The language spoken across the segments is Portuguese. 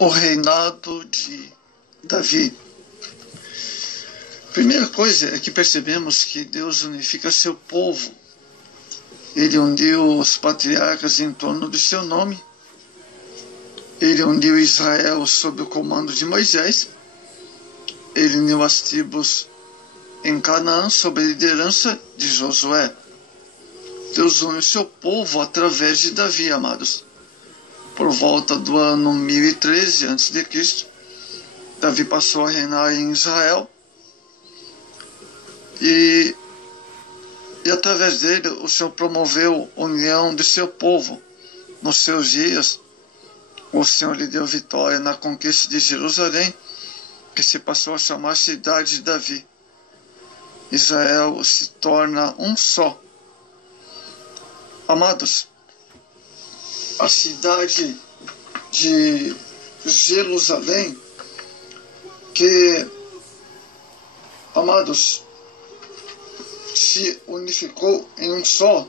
O reinado de Davi. Primeira coisa é que percebemos que Deus unifica seu povo. Ele uniu os patriarcas em torno de seu nome. Ele uniu Israel sob o comando de Moisés. Ele uniu as tribos em Canaã sob a liderança de Josué. Deus une o seu povo através de Davi, amados. Por volta do ano 1013 a.C., Davi passou a reinar em Israel e através dele o Senhor promoveu a união de seu povo. Nos seus dias, o Senhor lhe deu vitória na conquista de Jerusalém, que se passou a chamar Cidade de Davi. Israel se torna um só. Amados, a cidade de Jerusalém, que, amados, se unificou em um só.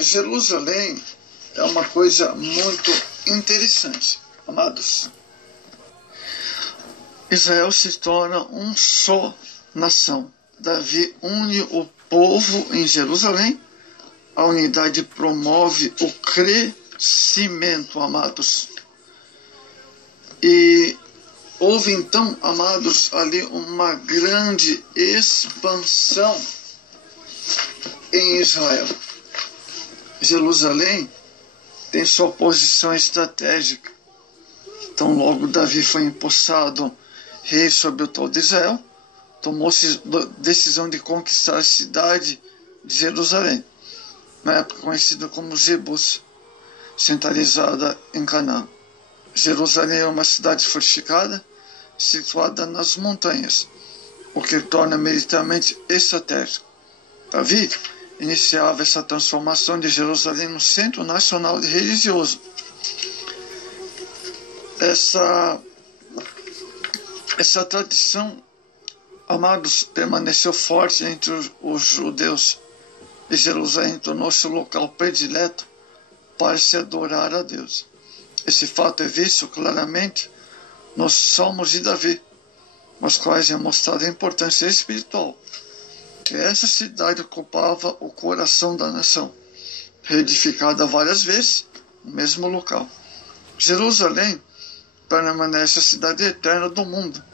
Jerusalém é uma coisa muito interessante, amados. Israel se torna um só nação. Davi une o povo em Jerusalém. A unidade promove o crescimento, amados. E houve então, amados, ali uma grande expansão em Israel. Jerusalém tem sua posição estratégica. Então, logo Davi foi empossado rei sobre o todo Israel, tomou-se decisão de conquistar a cidade de Jerusalém, na época conhecida como Jebus, centralizada em Canaã. Jerusalém é uma cidade fortificada, situada nas montanhas, o que torna militarmente estratégico. Davi iniciava essa transformação de Jerusalém no centro nacional e religioso. Essa tradição, amados, permaneceu forte entre os judeus, e Jerusalém tornou-se o local predileto para se adorar a Deus. Esse fato é visto claramente nos Salmos de Davi, nos quais é mostrada a importância espiritual que essa cidade ocupava o coração da nação, reedificada várias vezes no mesmo local. Jerusalém permanece a cidade eterna do mundo,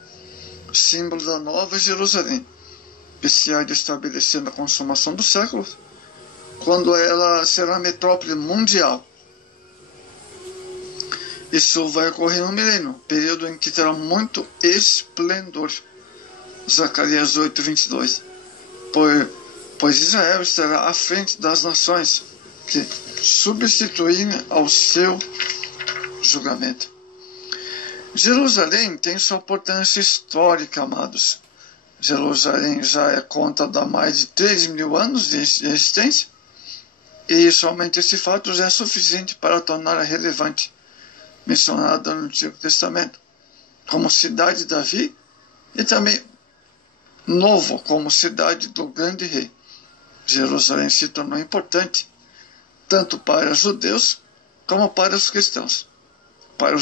símbolo da nova Jerusalém, que se há de estabelecer na consumação dos séculos, quando ela será metrópole mundial. Isso vai ocorrer no milênio, período em que terá muito esplendor. Zacarias 8:22. Pois Israel estará à frente das nações que substituírem ao seu julgamento. Jerusalém tem sua importância histórica, amados. Jerusalém já é contada há mais de 3.000 anos de existência, e somente esse fato já é suficiente para torná-la relevante, mencionada no Antigo Testamento, como cidade de Davi, e também novo como cidade do grande rei. Jerusalém se tornou importante tanto para os judeus como para os cristãos. Para o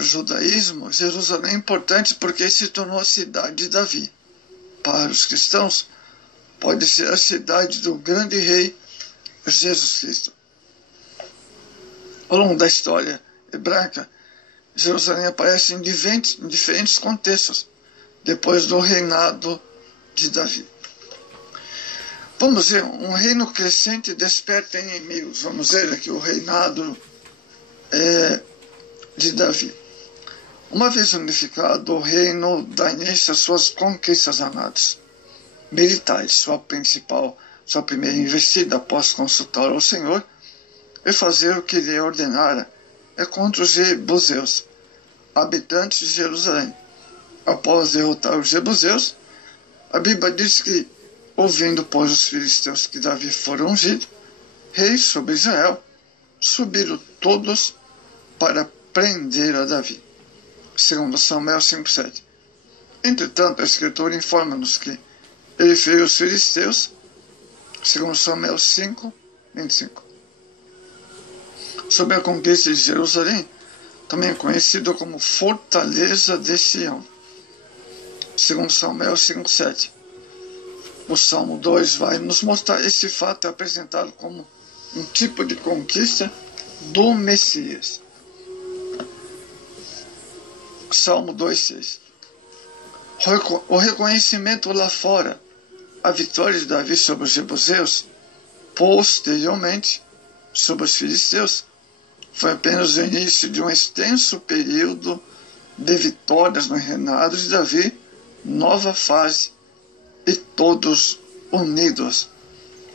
judaísmo, Jerusalém é importante porque se tornou a cidade de Davi. Para os cristãos, pode ser a cidade do grande rei Jesus Cristo. Ao longo da história hebraica, Jerusalém aparece em diferentes contextos, depois do reinado de Davi. Vamos ver, um reino crescente desperta inimigos. Vamos ver aqui o reinado de Davi. Uma vez unificado, o reino dá início às suas conquistas armadas, militares. Sua primeira investida após consultar o Senhor e fazer o que lhe ordenara é contra os jebuseus, habitantes de Jerusalém. Após derrotar os jebuseus, a Bíblia diz que, ouvindo, pois, os filisteus que Davi fora ungido rei sobre Israel, subiram todos para prender a Davi. Segundo Samuel 5:7. Entretanto, a Escritura informa-nos que ele feriu os filisteus, segundo Samuel 5, 25. Sobre a conquista de Jerusalém, também conhecido como Fortaleza de Sião, segundo Samuel 5:7. O Salmo 2 vai nos mostrar esse fato apresentado como um tipo de conquista do Messias. Salmo 2:6. O reconhecimento lá fora, a vitória de Davi sobre os jebuseus, posteriormente sobre os filisteus, foi apenas o início de um extenso período de vitórias no reinado de Davi, nova fase, e todos unidos.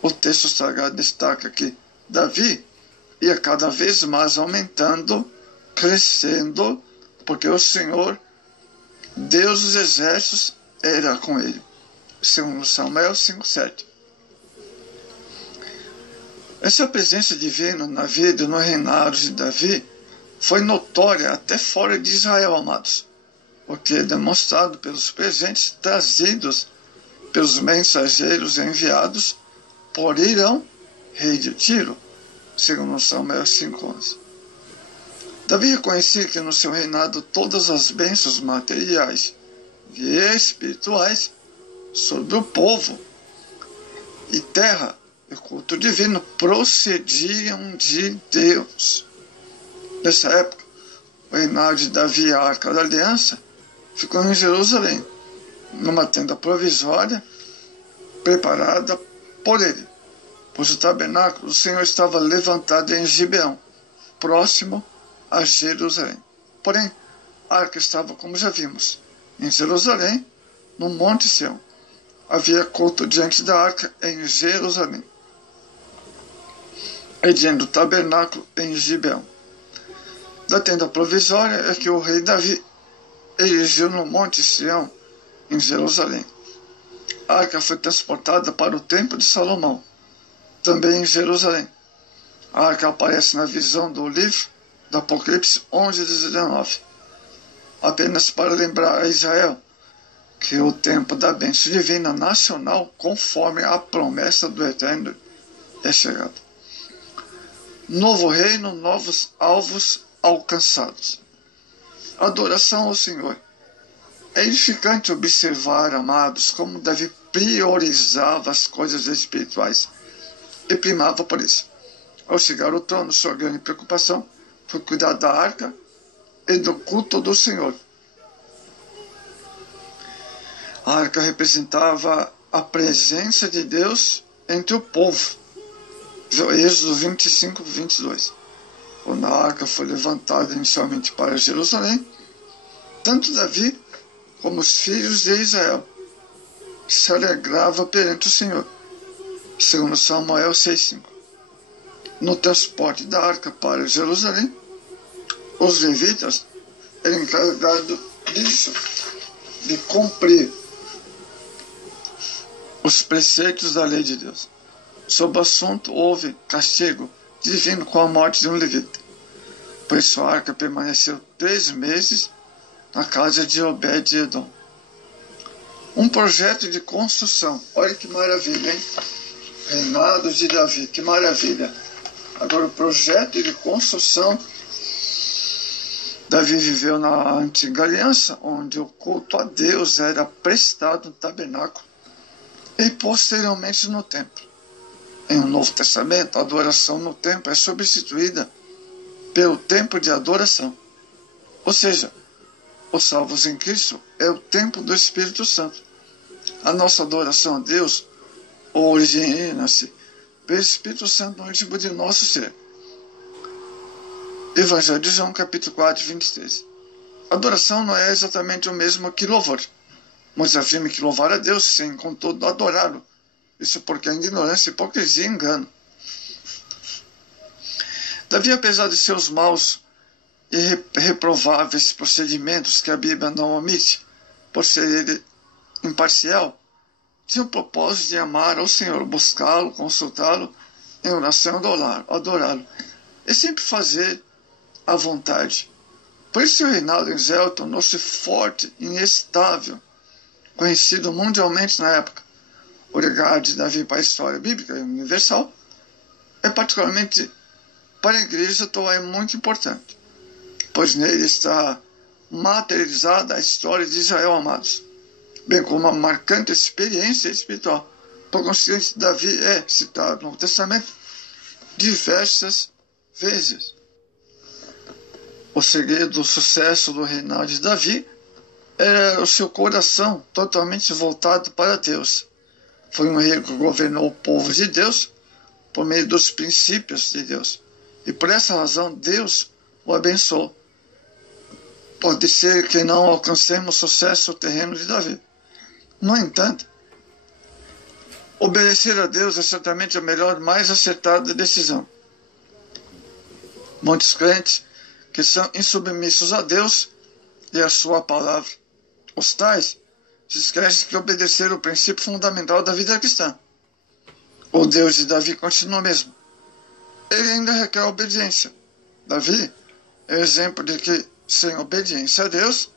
O texto sagrado destaca que Davi ia cada vez mais aumentando, crescendo, porque o Senhor, Deus dos exércitos, era com ele. Segundo Samuel 5:7. Essa presença divina na vida e no reinado de Davi foi notória até fora de Israel, amados, o que é demonstrado pelos presentes trazidos pelos mensageiros enviados por Irão, rei de Tiro, segundo Samuel 5:11. Davi reconhecia que no seu reinado todas as bênçãos materiais e espirituais sobre o povo e terra e culto divino procediam de Deus. Nessa época, o reinado de Davi, a Arca da Aliança, ficou em Jerusalém, numa tenda provisória preparada por ele, pois o tabernáculo do Senhor estava levantado em Gibeão, próximo a Jerusalém. Porém, a arca estava, como já vimos, em Jerusalém, no Monte Sião. Havia culto diante da arca em Jerusalém, e diante do tabernáculo em Gibeão. Da tenda provisória é que o rei Davi erigiu no Monte Sião, em Jerusalém. A arca foi transportada para o Templo de Salomão, também em Jerusalém. A arca aparece na visão do livro do Apocalipse 11:19, apenas para lembrar a Israel que o tempo da bênção divina nacional, conforme a promessa do Eterno, é chegado. Novo reino, novos alvos alcançados. Adoração ao Senhor. É edificante observar, amados, como Davi priorizava as coisas espirituais e primava por isso. Ao chegar ao trono, sua grande preocupação foi cuidar da arca e do culto do Senhor. A arca representava a presença de Deus entre o povo. Êxodo 25:22. Quando a arca foi levantada inicialmente para Jerusalém, tanto Davi como os filhos de Israel se alegravam perante o Senhor, segundo Samuel 6:5. No transporte da arca para Jerusalém, os levitas eram encarregados disso, de cumprir os preceitos da lei de Deus. Sob o assunto, houve castigo divino com a morte de um levita, pois sua arca permaneceu 3 meses na casa de Obed-Edom. Um projeto de construção. Olha que maravilha, hein? Reinado de Davi, que maravilha. Agora o projeto de construção. Davi viveu na antiga aliança, onde o culto a Deus era prestado no tabernáculo e posteriormente no templo. Em um Novo Testamento, a adoração no templo é substituída pelo templo de adoração. Ou seja, os salvos em Cristo é o templo do Espírito Santo. A nossa adoração a Deus origina-se pelo Espírito Santo no íntimo de nosso ser. Evangelho de João, capítulo 4, 23. Adoração não é exatamente o mesmo que louvor. Muitos afirmam que louvar a Deus sem, contudo, adorá-lo. Isso porque a ignorância, hipocrisia e engano. Davi, apesar de seus maus e reprováveis procedimentos que a Bíblia não omite, por ser ele imparcial, tinha o propósito de amar ao Senhor, buscá-lo, consultá-lo em oração, adorá-lo, e sempre fazer a vontade. Por isso seu reinado em Israel tornou-se forte e inestável, conhecido mundialmente na época. O legado de Davi para a história bíblica universal é particularmente para a igreja atual é muito importante, pois nele está materializada a história de Israel, amados, bem como uma marcante experiência espiritual. Por conseguinte, Davi é citado no Novo Testamento diversas vezes. O segredo do sucesso do reinado de Davi era o seu coração totalmente voltado para Deus. Foi um rei que governou o povo de Deus por meio dos princípios de Deus. E por essa razão, Deus o abençoou. Pode ser que não alcancemos sucesso terreno de Davi. No entanto, obedecer a Deus é certamente a melhor, mais acertada decisão. Muitos crentes que são insubmissos a Deus e a sua palavra, os tais se esquecem que obedecer o princípio fundamental da vida cristã. O Deus de Davi continua mesmo. Ele ainda requer obediência. Davi é exemplo de que, sem obediência a Deus,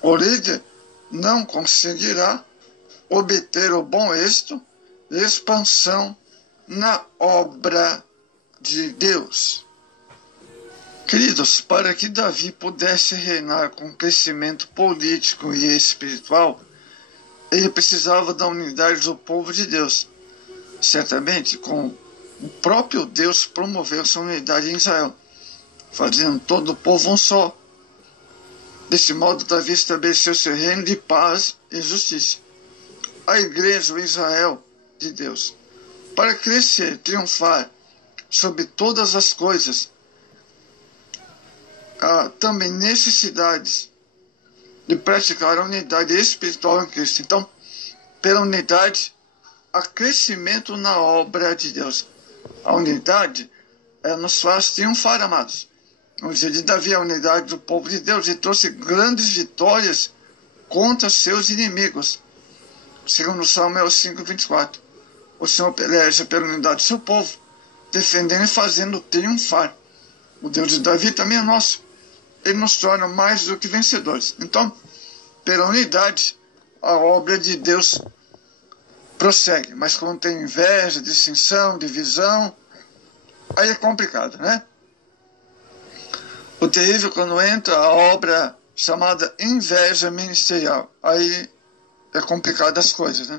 o líder não conseguirá obter o bom êxito e expansão na obra de Deus. Queridos, para que Davi pudesse reinar com crescimento político e espiritual, ele precisava da unidade do povo de Deus. Certamente, com o próprio Deus promoveu essa unidade em Israel, fazendo todo o povo um só. Desse modo, Davi estabeleceu seu reino de paz e justiça. A igreja, o Israel de Deus, para crescer, triunfar sobre todas as coisas, há também necessidades de praticar a unidade espiritual em Cristo. Então, pela unidade, há crescimento na obra de Deus. A unidade nos faz triunfar, amados. No dia de Davi, a unidade do povo de Deus e trouxe grandes vitórias contra seus inimigos. Segundo Samuel 5:24, o Senhor peleja pela unidade do seu povo, defendendo e fazendo triunfar. O Deus de Davi também é nosso. Ele nos torna mais do que vencedores. Então, pela unidade, a obra de Deus prossegue. Mas quando tem inveja, dissensão, divisão, aí é complicado, né? O terrível quando entra a obra chamada inveja ministerial. Aí é complicado as coisas, né?